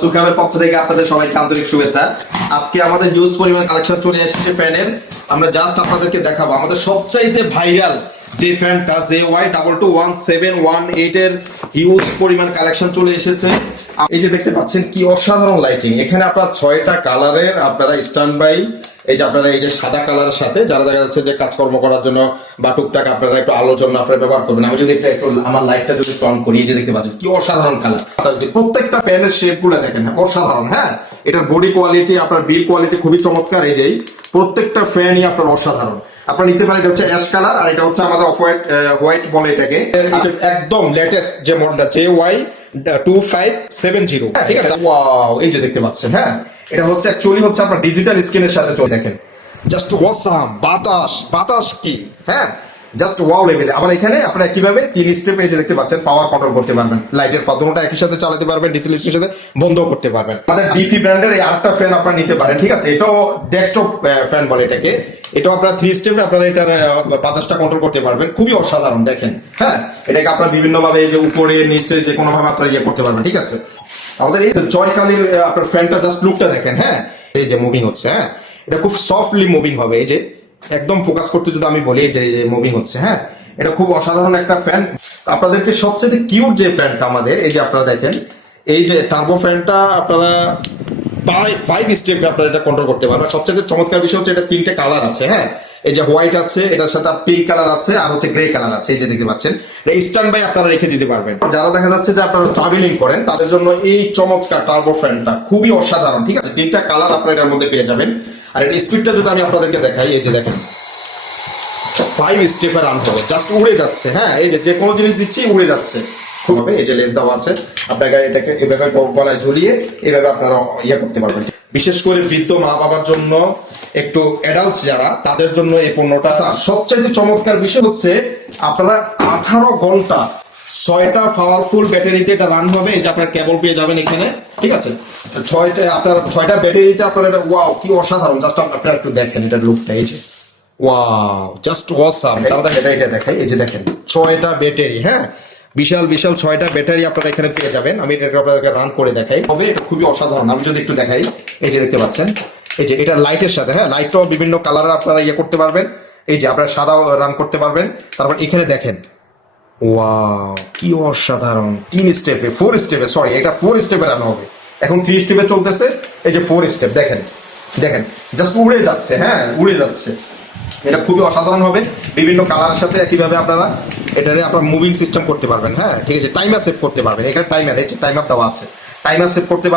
সুখামের পক্ষ থেকে আপনাদের সবাইকে আন্তরিক শুভেচ্ছা। আজকে আমাদের হিউজ পরিমাণ কালেকশন চলে এসেছে ফ্যানের। আমরা জাস্ট আপনাদেরকে দেখাবো আমাদের সবচাইতে ভাইরাল যে ফ্যানটা JY221718 এর হিউজ পরিমাণ কালেকশন চলে এসেছে। এই যে দেখতে পাচ্ছেন কি অসাধারণ লাইটিং। এখানে আপনার 6টা কালারের আপনারা স্ট্যান্ড বাই, এই যে আপনারা এই যে সাদা কালারের সাথে যারা দেখা যাচ্ছে যে কাজকর্ম করার জন্য বা টুকটাক আপনারা একটু আলোর জন্য আপনারা ব্যবহার করবেন। আমি যদি একটু আমার লাইটটা যদি অন করি, এই যে দেখতে পাচ্ছেন কি অসাধারণ কালার। প্রত্যেকটা প্যানের শেপ গুলো দেখেন অসাধারণ। হ্যাঁ, এটার বডি কোয়ালিটি, আপনার বিল কোয়ালিটি খুবই চমৎকার। এই যে প্রত্যেকটা ফ্যানই আপনার অসাধারণ। আপনারা নিতে পারেন। এটা হচ্ছে অ্যাশ কালার আর এটা হচ্ছে আমাদের অফ হোয়াইট বলে এটাকে। একদম লেটেস্ট যে মডেলটা JY2570, ঠিক আছে। ওয়াও, এই যে দেখতে পাচ্ছেন। হ্যাঁ, এটা হচ্ছে অ্যাকচুয়ালি হচ্ছে আপনার ডিজিটাল স্ক্রিনের সাথে চলে। দেখেন জাস্ট ওয়াসাম, বাতাস কি, হ্যাঁ জাস্ট ওয়াও লেভেল। আবার এখানে আপনারা কিভাবে 3 স্টেপে এই যে দেখতে পাচ্ছেন পাওয়ার কন্ট্রোল করতে পারবেন। লাইটের ফাদমটা একই সাথে চালাতে পারবেন, ডিজিটাল স্ক্রিনের সাথে বন্ধ করতে পারবেন। আমাদের ডিফি ব্র্যান্ডের এই আরেকটা ফ্যান আপনারা নিতে পারেন, ঠিক আছে। এটাও ডেস্কটপ ফ্যান বলে এটাকে। এটাও আপনারা 3 স্টেপে আপনারা এটার বাতাসটা কন্ট্রোল করতে পারবেন। খুবই অসাধারণ দেখেন। হ্যাঁ, এটাকে আপনারা বিভিন্ন ভাবে এই যে উপরে নিচে যে কোনো ভাবে আপনারা ইয়ে করতে পারবেন, ঠিক আছে। আমাদের এই জয়কালির আপনার ফ্যানটা জাস্ট লুকটা দেখেন। হ্যাঁ, এই যে মুভিং হচ্ছে, হ্যাঁ এটা খুব সফটলি মুভিং হবে। এই যে একদম ফোকাস করতে যদি আমি বলি যে মুভিং হচ্ছে, হ্যাঁ এটা খুব অসাধারণ একটা ফ্যান। আপনাদেরকে সবচেয়ে কিউট যে ফ্যানটা আমাদের, এই যে আপনারা দেখেন এই যে টার্বো ফ্যানটা আপনারা 5 স্টেপে আপনারা এটা কন্ট্রোল করতে পারবেন। সবচেয়ে চমৎকার বিষয় হচ্ছে এটা 3টে কালার আছে। হ্যাঁ, এই যে হোয়াইট আছে, এটার সাথে পিঙ্ক কালার আছে আর হচ্ছে গ্রে কালার আছে। এই যে দেখতে পাচ্ছেন, এই স্ট্যান্ড বাই আপনারা রেখে দিতে পারবেন। যারা দেখা যাচ্ছে যে আপনারা ট্রাভেলিং করেন তাদের জন্য এই চমৎকার টার্বো ফ্যানটা খুবই অসাধারণ, ঠিক আছে। 3টা কালার আপনারা এটার মধ্যে পেয়ে যাবেন। আর এটা স্পিডটা যদি আমি আপনাদেরকে দেখাই, এই যে দেখেন 5 স্টেপে রান হবে, জাস্ট উড়ে যাচ্ছে। হ্যাঁ, এই যে কোনো জিনিস দিচ্ছি উড়ে যাচ্ছে। খুবভাবে এই যে লেস দেওয়া আছে, আপনাকে এটাকে এভাবে গলায় ঝুলিয়ে এইভাবে আপনারা ইয়ে করতে পারবেন। বিশেষ করে বৃদ্ধ মা বাবার জন্য, একটু অ্যাডাল্ট যারা, তাদের জন্য এই পণ্যটা। সবচেয়ে চমৎকার বিষয় হচ্ছে আপনারা 18 ঘন্টা 6টা পাওয়ারফুল ব্যাটারিতে এটা রান হবে। এই যে আপনার কেবল পেয়ে যাবেন এখানে, ঠিক আছে। 6টা ব্যাটারিতে আপনারা এটা, ওয়াও কি অসাধারণ। জাস্ট আপনারা একটু দেখেন এটার লুকটা, এই যে ওয়াও জাস্ট ওয়াসাম। এটা দেখাই, এই যে দেখেন 6টা ব্যাটারি। হ্যাঁ, বিশাল 6টা ব্যাটারি আপনারা এখানে পেয়ে যাবেন। আমি এটা আপনাদেরকে রান করে দেখাই, হবে এটা খুবই অসাধারণ। আমি যদি একটু দেখাই, এই যে দেখতে পাচ্ছেন, এই যে এটা লাইটের সাথে, হ্যাঁ লাইটটাও বিভিন্ন কালারের আপনারা ইয়ে করতে পারবেন। এই যে আপনারা সাদা রান করতে পারবেন। তারপর এখানে দেখেন ওয়াও কি অসাধারণ। 4 স্টেপে, সরি এটা 4 স্টেপে রান হবে। এখন 3 স্টেপে চলতেছে, এই যে 4 স্টেপ দেখেন জাস্ট উড়ে যাচ্ছে। হ্যাঁ, উড়ে যাচ্ছে। এটা খুবই অসাধারণ হবে। বিভিন্ন কালারের সাথে একইভাবে আপনারা এটারে আপনার মুভিং সিস্টেম করতে পারবেন। হ্যাঁ, ঠিক আছে। টাইমার সেট করতে পারবেন। এখানে টাইমার দেওয়া আছে, টাইমার সেট করতে পারবেন।